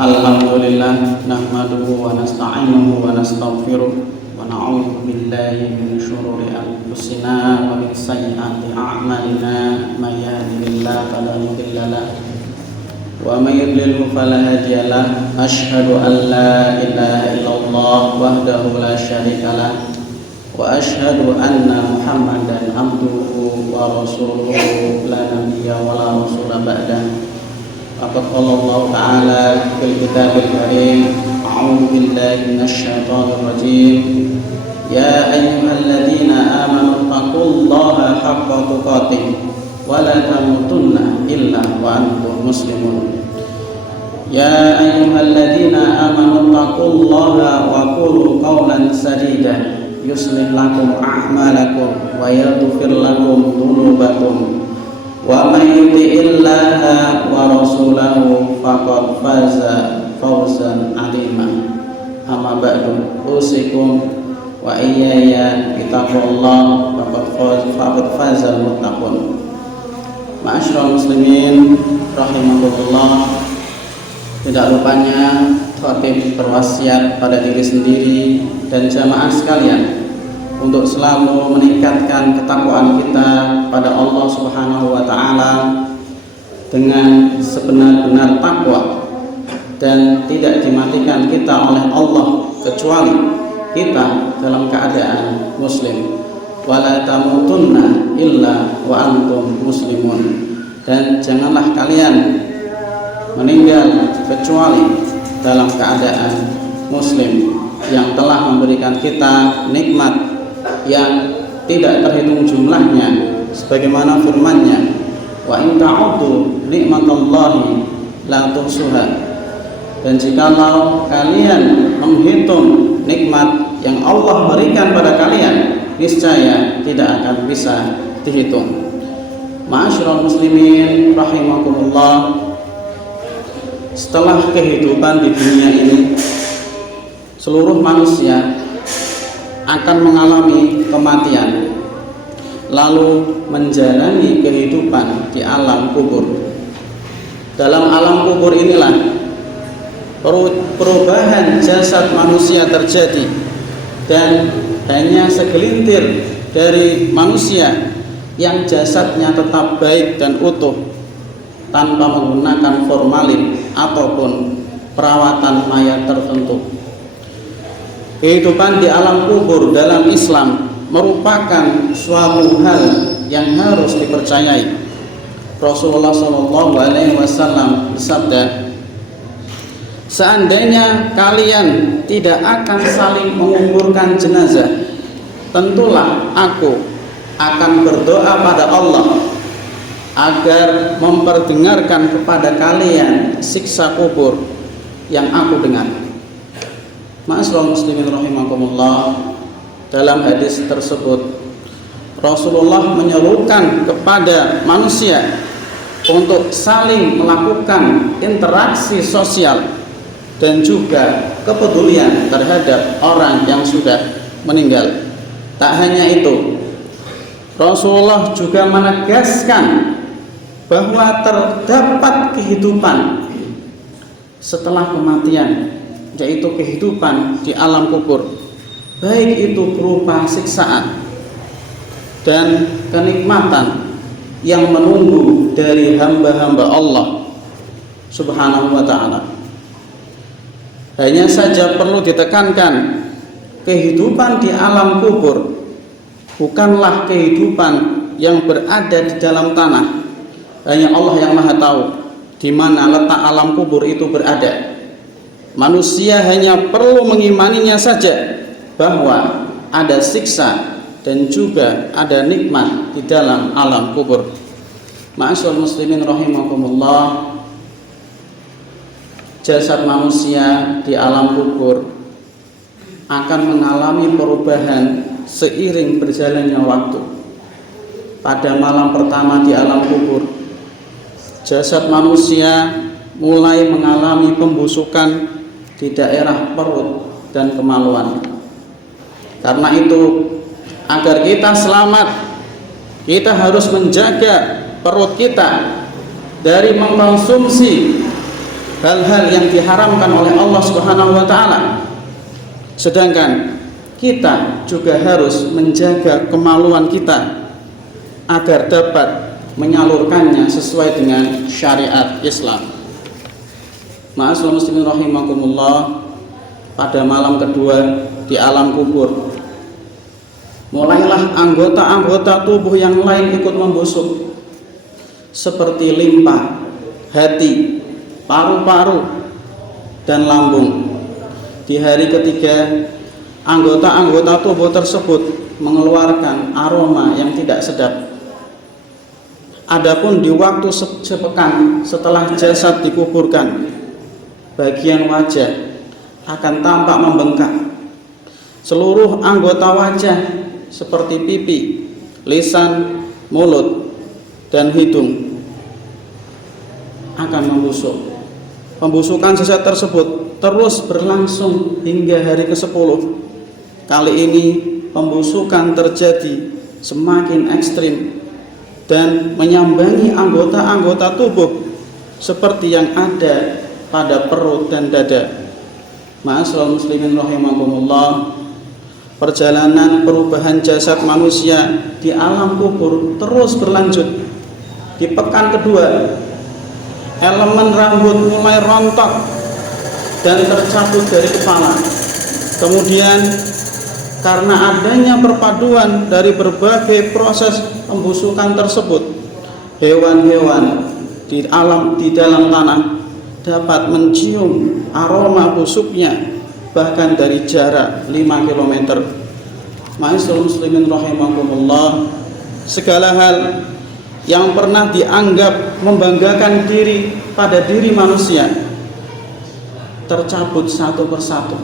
Alhamdulillah nahmaduhu wa nasta'inuhu wa nastaghfiruh wa na'udzu billahi min shururi anfusina wa min sayyiati a'malina may yahdihillahu fala mudilla lahu wa may yudlilhu fala hadiya lahu asyhadu an la ilaha illallah wahdahu la syarika lahu wa asyhadu anna Muhammadan abduhu wa rasuluhu la nabiyya wa la rasula ba'dahu. Faqad qala Allah Ta'ala fil kitabil karim a'udzu billahi minasyaitonir rajim ya ayyuhalladzina amanu taqullaha haqqa tuqatih wa la tamutunna illa wa antum muslimun. Ya ayyuhalladzina amanu taqullaha wa qulu qawlan sadida yuslih lakum a'malakum wa yaghfir lakum dhunubakum wa may yuti'illaha wa rasulahu faqad faza fawzan 'azima. Amma ba'du, usikum wa iyaya bittaqwallah faqad fazal muttaqun. Ma'asyiral muslimin rahimakumullah, tidak lupanya khatib berwasiat pada diri sendiri dan jamaah sekalian untuk selalu meningkatkan ketakwaan kita pada Allah Subhanahu wa Ta'ala dengan sebenar-benar takwa, dan tidak dimatikan kita oleh Allah kecuali kita dalam keadaan muslim. Wala tamutunna illa wa antum muslimun, dan janganlah kalian meninggal kecuali dalam keadaan muslim, yang telah memberikan kita nikmat yang tidak terhitung jumlahnya, sebagaimana firman-Nya, wa in ta'uddu nikmatallahi la tuhsuha. Dan jikalau kalian menghitung nikmat yang Allah berikan pada kalian, niscaya tidak akan bisa dihitung. Ma'asyiral muslimin rahimakumullah, setelah kehidupan di dunia ini, seluruh manusia akan mengalami kematian, lalu menjalani kehidupan di alam kubur. Dalam alam kubur inilah perubahan jasad manusia terjadi, dan hanya segelintir dari manusia yang jasadnya tetap baik dan utuh tanpa menggunakan formalin ataupun perawatan mayat tertentu. Kehidupan di alam kubur dalam Islam merupakan suatu hal yang harus dipercayai. Rasulullah SAW bersabda, seandainya kalian tidak akan saling menguburkan jenazah, tentulah aku akan berdoa pada Allah agar memperdengarkan kepada kalian siksa kubur yang aku dengar. Ma'asyiral muslimin rahimakumullah, dalam hadis tersebut Rasulullah menyerukan kepada manusia untuk saling melakukan interaksi sosial dan juga kepedulian terhadap orang yang sudah meninggal. Tak hanya itu, Rasulullah juga menegaskan bahwa terdapat kehidupan setelah kematian, yaitu kehidupan di alam kubur, baik itu berupa siksaan dan kenikmatan yang menunggu dari hamba-hamba Allah Subhanahu wa Ta'ala. Hanya saja perlu ditekankan, kehidupan di alam kubur bukanlah kehidupan yang berada di dalam tanah. Hanya Allah yang Maha tahu di mana letak alam kubur itu berada. Manusia hanya perlu mengimaninya saja bahwa ada siksa dan juga ada nikmat di dalam alam kubur. Ma'asyiral muslimin rahimakumullah, jasad manusia di alam kubur akan mengalami perubahan seiring berjalannya waktu. Pada malam pertama di alam kubur, jasad manusia mulai mengalami pembusukan di daerah perut dan kemaluan. Karena itu, agar kita selamat, kita harus menjaga perut kita dari mengkonsumsi hal-hal yang diharamkan oleh Allah Subhanahu wa taala. Sedangkan kita juga harus menjaga kemaluan kita agar dapat menyalurkannya sesuai dengan syariat Islam. Ma'asyiral muslimin rahimakumullah, pada malam kedua di alam kubur, mulailah anggota-anggota tubuh yang lain ikut membusuk, seperti limpa, hati, paru-paru, dan lambung. Di hari ketiga, anggota-anggota tubuh tersebut mengeluarkan aroma yang tidak sedap. Adapun di waktu sepekan setelah jasad dikuburkan, bagian wajah akan tampak membengkak. Seluruh anggota wajah seperti pipi, lisan, mulut, dan hidung akan membusuk. Pembusukan jasad tersebut terus berlangsung hingga hari ke-10. Kali ini pembusukan terjadi semakin ekstrim dan menyambangi anggota-anggota tubuh seperti yang ada pada perut dan dada. Ma'asyiral muslimin rahimakumullah, perjalanan perubahan jasad manusia di alam kubur terus berlanjut. Di pekan kedua, elemen rambut mulai rontok dan tercabut dari kepala. Kemudian karena adanya perpaduan dari berbagai proses pembusukan tersebut, hewan-hewan di dalam tanah dapat mencium aroma busuknya bahkan dari jarak 5 km. Ma'asyiral muslimin rahimakumullah, segala hal yang pernah dianggap membanggakan diri pada diri manusia tercabut satu persatu.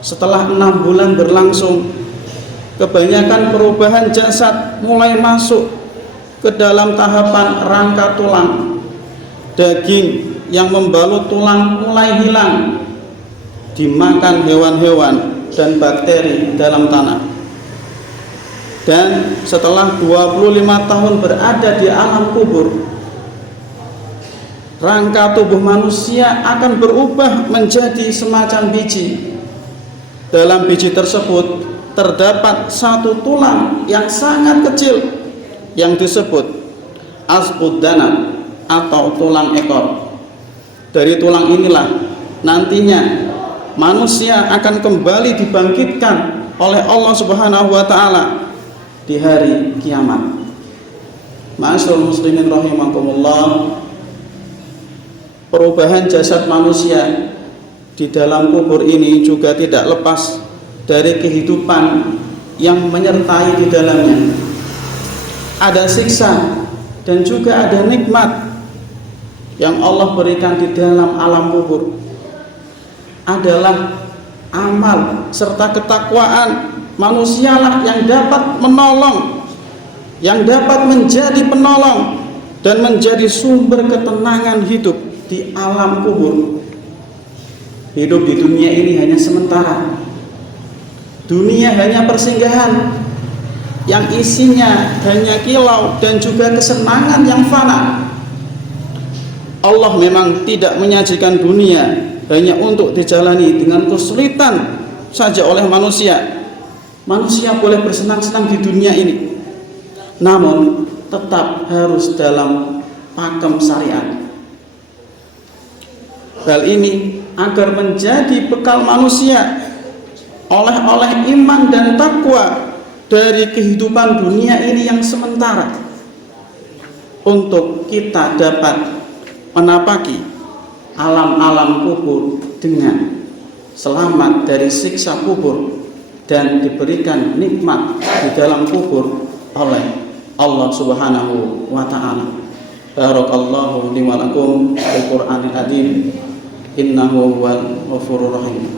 Setelah 6 bulan berlangsung, kebanyakan perubahan jasad mulai masuk ke dalam tahapan rangka tulang. Daging yang membalut tulang mulai hilang, dimakan hewan-hewan dan bakteri dalam tanah. Dan setelah 25 tahun berada di alam kubur, rangka tubuh manusia akan berubah menjadi semacam biji. Dalam biji tersebut terdapat satu tulang yang sangat kecil yang disebut asbud danab atau tulang ekor. Dari tulang inilah nantinya manusia akan kembali dibangkitkan oleh Allah Subhanahu wa taala di hari kiamat. Ma'asyiral muslimin rahimakumullah, perubahan jasad manusia di dalam kubur ini juga tidak lepas dari kehidupan yang menyertai di dalamnya. Ada siksa dan juga ada nikmat yang Allah berikan di dalam alam kubur. Adalah amal serta ketakwaan manusialah yang dapat menolong, yang dapat menjadi penolong dan menjadi sumber ketenangan hidup di alam kubur. Hidup di dunia ini hanya sementara. Dunia hanya persinggahan yang isinya hanya kilau dan juga kesenangan yang fana. Allah memang tidak menyajikan dunia hanya untuk dijalani dengan kesulitan saja oleh manusia. Manusia boleh bersenang-senang di dunia ini, namun tetap harus dalam pakem syariat. Hal ini agar menjadi bekal manusia oleh iman dan takwa dari kehidupan dunia ini yang sementara, untuk kita dapat menapaki alam-alam kubur dengan selamat dari siksa kubur dan diberikan nikmat di dalam kubur oleh Allah Subhanahu wa taala. Barakallahu li wa lakum fil Qur'anil azim, innahu huwal ghafurur rahim.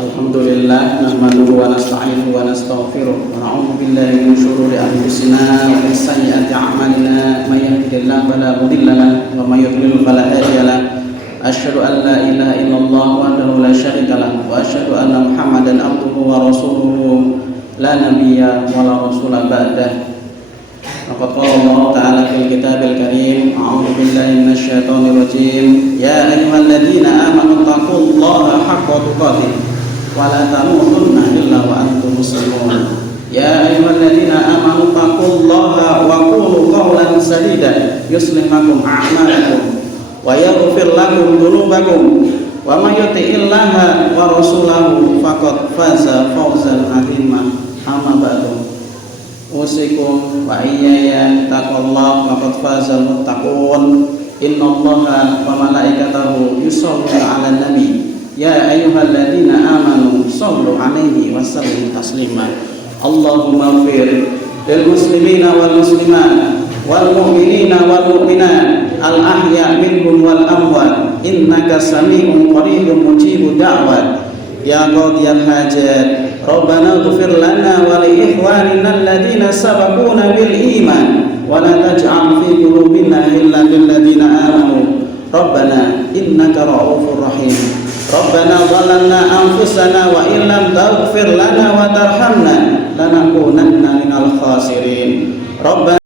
Alhamdulillah, nahmaduhu wa nasta'inuhu wa nastaghfiruh wa na'udzu billahi min shururi anfusina wa min sayyiati a'malina, may yahdihillahu fala mudilla lahu wa may yudlil fala hadiya lahu. asyhadu an la ilaha illallah wahdahu la syarikalah wa asyhadu anna Muhammadan abduhu wa rasuluhu la nabiyya wa la rasula ba'dah. Faqad qala Allah ta'ala fil kitabil karim, a'udzu billahi minasyaitonir rajim, ya ayyuhalladzina amanu taqullaha haqqa tuqatih wa la tamutunna illa wa antum muslimun. Ya ayyuhalladzina amanu taqullaha wa qulu qawlan sadida yuslih lakum a'malakum wa yaghfir lakum dhunubakum wa may yuti'illaha wa rasulahu faqad faza fawzan 'azima. Amma ba'du, usikum wa iyaya taqwallaha faqad fazal muttaqun. Innallaha wa malaikatahu yusholluna 'alan nabi ya ayyuhalladzina amanu shallu 'alaihi wa sallimu taslima. Allahumma ighfir lil muslimina wal muslimat wal mu'minina wal mu'minat al ahya minhum wal amwat innaka sami'un qaribun mujibud da'wat ya qadiyal hajat. Rabbana ighfir lana wa li ikhwanina alladhina sabaquna bil iman wa la taj'al fi qulubina ghillan lil ladzina amanu Rabbana innaka ra'ufur rahim. Rabbana zalamna anfusana wa illam taghfir lana wa tarhamna lanakunanna minal khasirin. Rabbana